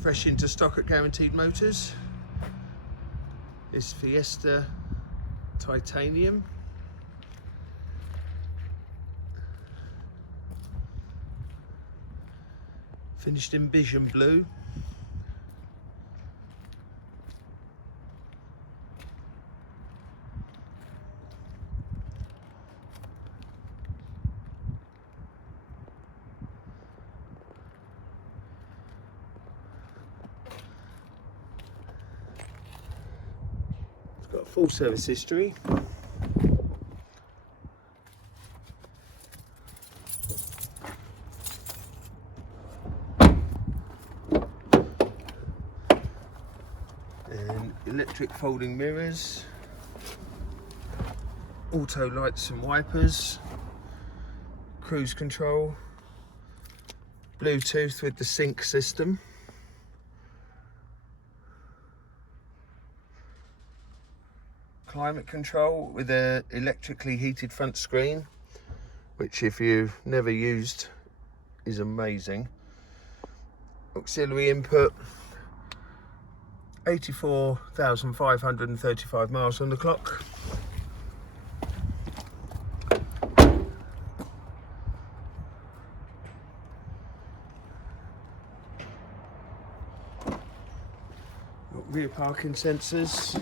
Fresh into stock at Guaranteed Motors. This Fiesta Titanium. Finished in Vision Blue. It's got a full service history. And electric folding mirrors, auto lights and wipers, cruise control, Bluetooth with the sync system, climate control with a electrically heated front screen, which if you've never used is amazing. Auxiliary input, 84,535 miles on the clock. Got rear parking sensors.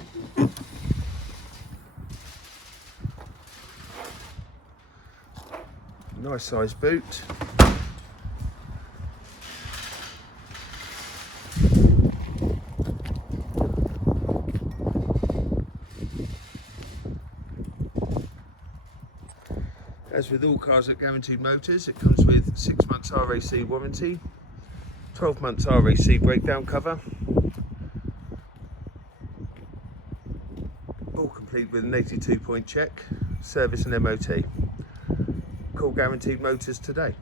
Nice size boot. As with all cars at Guaranteed Motors, it comes with 6 months RAC warranty, 12 months RAC breakdown cover, all complete with an 82-point check, service and MOT. Call Guaranteed Motors today.